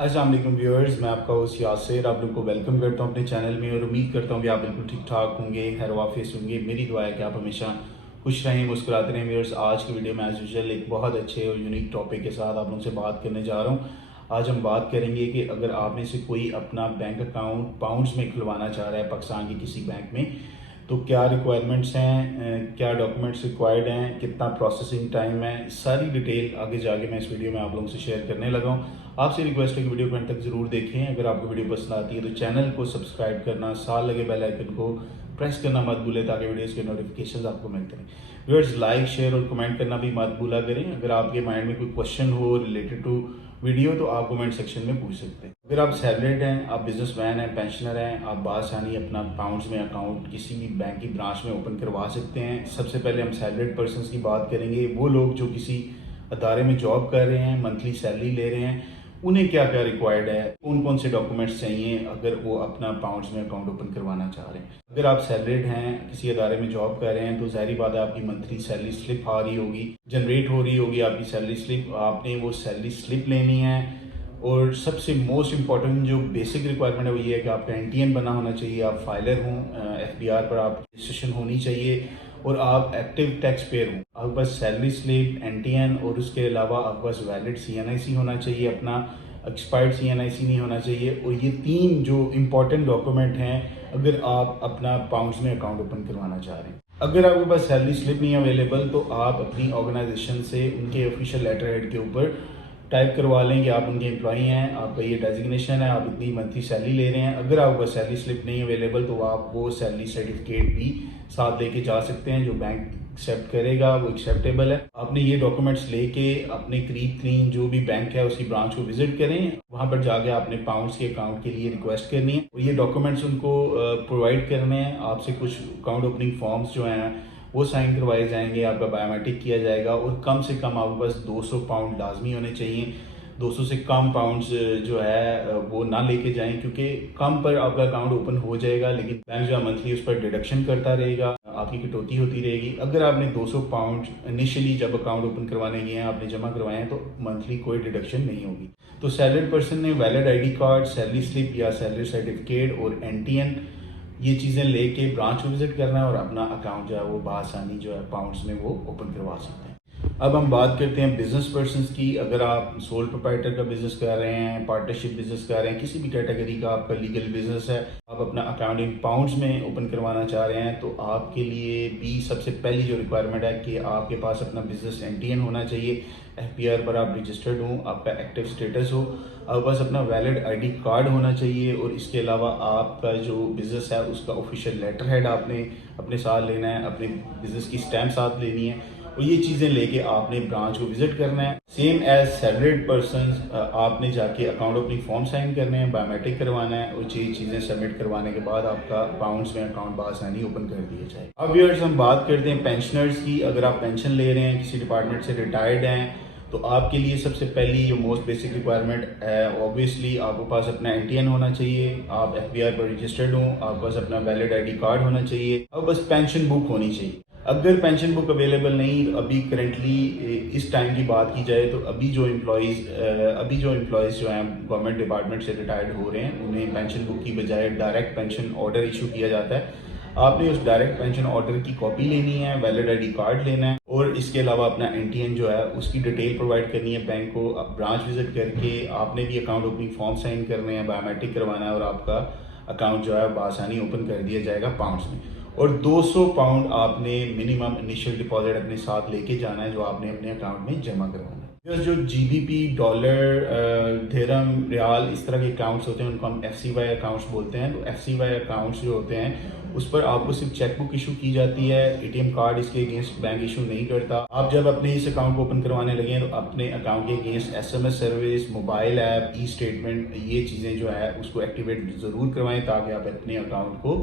السلام علیکم ویورز، میں آپ کا ہوسٹ یاسر آپ لوگ کو ویلکم کرتا ہوں اپنے چینل میں، اور امید کرتا ہوں کہ آپ بالکل ٹھیک ٹھاک ہوں گے، خیر وافیس ہوں گے۔ میری دعا ہے کہ آپ ہمیشہ خوش رہیں، مسکراتے رہیں۔ ویورز، آج کی ویڈیو میں ایز یوزول ایک بہت اچھے اور یونیک ٹاپک کے ساتھ آپ لوگوں سے بات کرنے جا رہا ہوں۔ آج ہم بات کریں گے کہ اگر آپ میں سے کوئی اپنا بینک اکاؤنٹ پاؤنڈز میں کھلوانا چاہ رہا ہے پاکستان کی کسی بینک میں، تو کیا ریکوائرمنٹس ہیں، کیا ڈاکومنٹس ریکوائرڈ ہیں، کتنا پروسیسنگ ٹائم ہے، ساری ڈیٹیل آگے جا کے میں اس ویڈیو میں آپ لوگوں سے شیئر کرنے لگا ہوں۔ آپ سے ریکویسٹ ہے کہ ویڈیو کو اینڈ تک ضرور دیکھیں۔ اگر آپ کو ویڈیو پسند آتی ہے تو چینل کو سبسکرائب کرنا، ساتھ لگے بیل آئیکن کو پریس کرنا مت بھولیں تاکہ ویڈیوز کے نوٹیفیکیشنز آپ کو ملتے رہیں۔ ویورز، لائک شیئر اور کمنٹ کرنا بھی مت بھولا کریں۔ اگر آپ کے مائنڈ میں کوئی کوشچن ہو ریلیٹڈ ٹو ویڈیو تو آپ کمنٹ سیکشن میں پوچھ سکتے ہیں۔ اگر آپ سیلریڈ ہیں، آپ بزنس مین ہیں، پینشنر ہیں، آپ بآسانی اپنا پاؤنڈز میں اکاؤنٹ کسی بھی بینک کی برانچ میں اوپن کروا سکتے ہیں۔ سب سے پہلے ہم سیلریڈ پرسنز کی بات کریں گے، وہ لوگ جو کسی ادارے میں جاب کر رہے ہیں، منتھلی سیلری لے رہے ہیں، انہیں کیا کیا ریکوائرڈ ہے، کون کون سے ڈاکومنٹس چاہیے اگر وہ اپنا پاؤنڈز میں اکاؤنٹ اوپن کروانا چاہ رہے ہیں۔ اگر آپ سیلریڈ ہیں، کسی ادارے میں جاب کر رہے ہیں، تو ظاہری بات ہے آپ کی منتھلی سیلری سلپ آ رہی ہوگی، جنریٹ ہو رہی ہوگی آپ کی سیلری سلپ۔ آپ نے وہ سیلری سلپ لینی ہے، اور سب سے موسٹ امپورٹنٹ جو بیسک ریکوائرمنٹ ہے وہ یہ ہے کہ آپ کا این ٹی این بنا ہونا چاہیے، آپ فائلر ہوں، ایف بی آر پر آپ رجسٹریشن ہونی چاہیے، اور آپ ایکٹیو ٹیکس پیئر ہوں۔ آپ کے پاس salary slip, N T N, اور اس کے علاوہ آپ کے پاس ویلڈ سی این آئی سی ہونا چاہیے، اپنا ایکسپائرڈ سی این آئی سی نہیں ہونا چاہیے۔ اور یہ تین جو امپورٹنٹ ڈاکومنٹ ہیں اگر آپ اپنا پاؤنڈز میں اکاؤنٹ اوپن کروانا چاہ رہے ہیں۔ اگر آپ کے پاس سیلری سلپ نہیں اویلیبل تو آپ اپنی آرگنائزیشن سے ان کے آفیشیل لیٹر ہیڈ کے اوپر ٹائپ کروا لیں کہ آپ ان کے امپلائی ہیں، آپ کا یہ ڈیزگنیشن ہے، آپ اتنی منتھلی سیلری لے رہے ہیں۔ اگر آپ کا سیلری سلپ نہیں اویلیبل تو آپ وہ سیلری سرٹیفکیٹ بھی ساتھ لے کے جا سکتے ہیں، جو بینک ایکسیپٹ کرے گا وہ ایکسیپٹیبل ہے۔ آپ نے یہ ڈاکومنٹس لے کے اپنے قریب ترین جو بھی بینک ہے اس کی برانچ کو وزٹ کریں، وہاں پر جا کے آپ نے پاؤنڈس کے اکاؤنٹ کے لیے ریکویسٹ کرنی ہے، اور یہ ڈاکومنٹس ان کو پرووائڈ کرنے ہیں۔ آپ سے کچھ اکاؤنٹ اوپننگ فارمز جو ہیں وہ سائن کروائے جائیں گے، آپ کا بایو میٹرک کیا جائے گا، اور کم سے کم آپ کے پاس 200 پاؤنڈ لازمی ہونے چاہیے۔ 200 سے کم پاؤنڈز جو ہے وہ نہ لے کے جائیں، کیونکہ کم پر آپ کا اکاؤنٹ اوپن ہو جائے گا لیکن بینک جو ہے منتھلی اس پر ڈیڈکشن کرتا رہے گا، آپ کی کٹوتی ہوتی رہے گی۔ اگر آپ نے 200 پاؤنڈ انیشلی جب اکاؤنٹ اوپن کروانے گئے ہیں آپ نے جمع کروائے ہیں تو منتھلی کوئی ڈیڈکشن نہیں ہوگی۔ تو سیلریڈ پرسن نے valid I D card, salary slip یا سیلری سرٹیفکیٹ اور این ٹی این یہ چیزیں لے کے برانچ کو وزٹ کرنا ہے، اور اپنا اکاؤنٹ جو ہے وہ بآسانی جو ہے پاؤنڈز میں وہ اوپن کروا سکتے ہیں۔ اب ہم بات کرتے ہیں بزنس پرسنز کی۔ اگر آپ سول پروپرائٹر کا بزنس کر رہے ہیں، پارٹنرشپ بزنس کر رہے ہیں، کسی بھی کیٹیگری کا آپ کا لیگل بزنس ہے، آپ اپنا اکاؤنٹ ان پاؤنڈز میں اوپن کروانا چاہ رہے ہیں، تو آپ کے لیے بھی سب سے پہلی جو ریکوائرمنٹ ہے کہ آپ کے پاس اپنا بزنس این ٹی این ہونا چاہیے، ایف پی آر پر آپ رجسٹرڈ ہوں، آپ کا ایکٹیو اسٹیٹس ہو، آپ کے پاس اپنا ویلڈ آئی ڈی کارڈ ہونا چاہیے، اور اس کے علاوہ آپ کا جو بزنس ہے اس کا آفیشیل لیٹر ہیڈ آپ نے اپنے ساتھ لینا ہے، اپنے بزنس کی اسٹیمپ ساتھ لینی ہے، اور یہ چیزیں لے کے آپ نے برانچ کو وزٹ کرنا ہے۔ سیم ایز سیلریڈ پرسنز آپ نے جا کے اکاؤنٹ اوپننگ فارم سائن کرنے ہیں، بایو میٹرک کروانا ہے، اور یہ چیزیں سبمٹ کروانے کے بعد آپ کا پاؤنڈز میں اکاؤنٹ بآسانی اوپن کر دیا جائے۔ اب ویورز، ہم بات کرتے ہیں پینشنرز کی۔ اگر آپ پینشن لے رہے ہیں، کسی ڈپارٹمنٹ سے ریٹائرڈ ہیں، تو آپ کے لیے سب سے پہلی جو موسٹ بیسک ریکوائرمنٹ ہے اوبویسلی آپ کے پاس اپنا این ٹی این ہونا چاہیے، آپ ایف بی آر پر رجسٹرڈ ہوں، آپ کے پاس اپنا ویلڈ آئی ڈی کارڈ ہونا چاہیے، آپ بس پینشن بک ہونی چاہیے۔ اگر پینشن بک اویلیبل نہیں، ابھی کرنٹلی اس ٹائم کی بات کی جائے تو ابھی جو امپلائیز جو ہیں گورنمنٹ ڈپارٹمنٹ سے ریٹائرڈ ہو رہے ہیں، انہیں پینشن بک کی بجائے ڈائریکٹ پینشن آرڈر ایشو کیا جاتا ہے۔ آپ نے اس ڈائریکٹ پینشن آرڈر کی کاپی لینی ہے، ویلڈ آئی ڈی کارڈ لینا ہے، اور اس کے علاوہ اپنا این ٹی این جو ہے اس کی ڈیٹیل پرووائڈ کرنی ہے بینک کو۔ برانچ وزٹ کر کے آپ نے بھی اکاؤنٹ اوپننگ فارم سائن کرنے ہیں، بایو میٹرک کروانا ہے، اور آپ کا اکاؤنٹ جو ہے بآسانی اوپن کر دیا جائے گا پاؤنڈز میں۔ اور 200 پاؤنڈ آپ نے منیمم انیشل ڈپازٹ اپنے ساتھ لے کے جانا ہے، جو آپ نے اپنے اکاؤنٹ میں جمع کروانا ہے۔ جو جی بی پی، ڈالر، درہم، ریال اس طرح کے اکاؤنٹس ہوتے ہیں ان کو ہم ایف سی وائی اکاؤنٹس بولتے ہیں۔ تو ایف سی وائی اکاؤنٹس جو ہوتے ہیں اس پر آپ کو صرف چیک بک ایشو کی جاتی ہے، اے ٹی ایم کارڈ اس کے اگینسٹ بینک ایشو نہیں کرتا۔ آپ جب اپنے اس اکاؤنٹ کو اوپن کروانے لگے ہیں تو اپنے اکاؤنٹ کے against S M S service, mobile app, e statement, یہ چیزیں جو ہے اس کو ایکٹیویٹ ضرور کروائیں تاکہ آپ اپنے اکاؤنٹ کو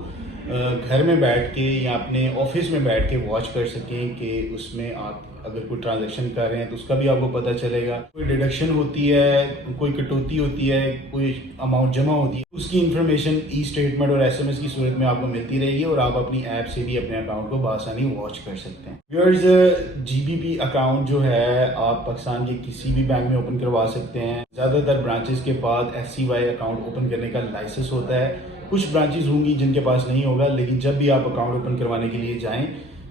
گھر میں بیٹھ کے یا اپنے آفس میں بیٹھ کے واچ کر سکیں کہ اس میں آپ اگر کوئی ٹرانزیکشن کر رہے ہیں تو اس کا بھی آپ کو پتہ چلے گا. کوئی ڈیڈکشن ہوتی ہے, کوئی کٹوتی ہوتی ہے, کوئی اماؤنٹ جمع ہوتی ہے, اس کی انفارمیشن ای اسٹیٹمنٹ اور ایس ایم ایس کی صورت میں آپ کو ملتی رہے گی اور آپ اپنی ایپ سے بھی اپنے اکاؤنٹ کو بآسانی واچ کر سکتے ہیں. Viewers, G B P account جو ہے آپ پاکستان کے کسی بھی بینک میں اوپن کروا سکتے ہیں. زیادہ تر برانچز کے بعد F C Y account open کرنے کا لائسنس ہوتا ہے. کچھ برانچز ہوں گی جن کے پاس نہیں ہوگا, لیکن جب بھی آپ اکاؤنٹ اوپن کروانے کے لیے جائیں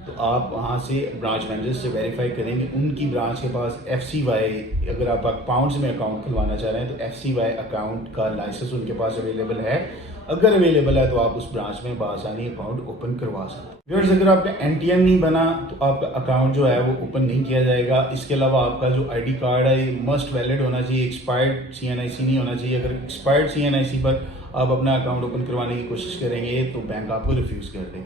تو آپ وہاں سے برانچ مینیجر سے ویریفائی کریں کہ ان کی برانچ کے پاس ایف سی وائی, اگر آپ پاؤنڈز میں اکاؤنٹ کھلوانا چاہ رہے ہیں تو ایف سی وائی اکاؤنٹ کا لائسنس ان کے پاس اویلیبل ہے. اگر اویلیبل ہے تو آپ اس برانچ میں بآسانی اکاؤنٹ اوپن کروا سکتے ہیں. ویورز, اگر آپ کا این ٹی این نہیں بنا تو آپ کا اکاؤنٹ جو ہے وہ اوپن نہیں کیا جائے گا. اس کے علاوہ آپ کا جو آئی ڈی کارڈ ہے یہ مسٹ ویلڈ ہونا چاہیے, ایکسپائرڈ سی این آئی سی نہیں ہونا چاہیے. اگر ایکسپائرڈ سی این آئی سی پر آپ اپنا اکاؤنٹ اوپن کروانے کی کوشش کریں گے تو بینک آپ کو ریفیوز کر دے.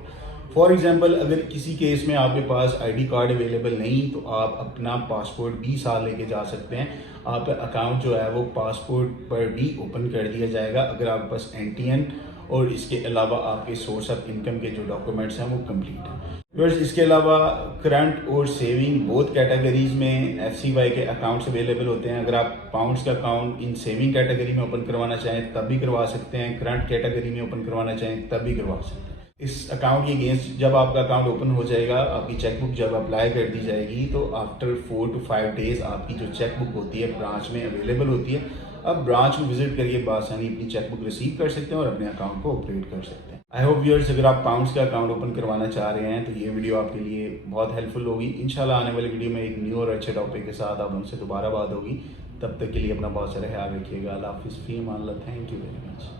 فار ایگزامپل, اگر کسی کیس میں آپ کے پاس آئی ڈی کارڈ اویلیبل نہیں تو آپ اپنا پاسپورٹ بھی ساتھ لے کے جا سکتے ہیں. آپ کا اکاؤنٹ جو ہے وہ پاسپورٹ پر بھی اوپن کر دیا جائے گا اگر آپ کے پاس این ٹی این اور اس کے علاوہ آپ کے سورس آف انکم کے جو ڈاکومنٹس ہیں وہ کمپلیٹ ہیں. ویورز, اس کے علاوہ کرنٹ اور سیونگ بہت کیٹیگریز میں ایف سی وائی کے اکاؤنٹس اویلیبل ہوتے ہیں. اگر آپ پاؤنڈس کا اکاؤنٹ ان سیونگ کیٹیگری میں اوپن کروانا چاہیں تب بھی کروا سکتے ہیں, کرنٹ کیٹیگری میں اوپن کروانا چاہیں تب بھی کروا سکتے ہیں. اس اکاؤنٹ کے اگینسٹ جب آپ کا اکاؤنٹ اوپن ہو جائے گا, آپ کی چیک بک جب اپلائی کر دی جائے گی تو آفٹر 4 to 5 days آپ کی جو چیک بک ہوتی ہے برانچ میں اویلیبل ہوتی ہے. آپ برانچ میں وزٹ کر کے بآسانی اپنی چیک بک ریسیو کر سکتے ہیں اور اپنے اکاؤنٹ کو آپریٹ کر سکتے ہیں. آئی ہوپ ویورز, اگر آپ پاؤنڈس کا اکاؤنٹ اوپن کروانا چاہ رہے ہیں تو یہ ویڈیو آپ کے لیے بہت ہیلپ فل ہوگی. انشاءاللہ آنے والی ویڈیو میں ایک نیو اور اچھے ٹاپک کے ساتھ آپ ہم سے دوبارہ بات ہوگی. تب تک کے لیے اپنا بہت سارا خیال رکھیے گا. اللہ حافظ. فی امان اللہ. Thank you very much.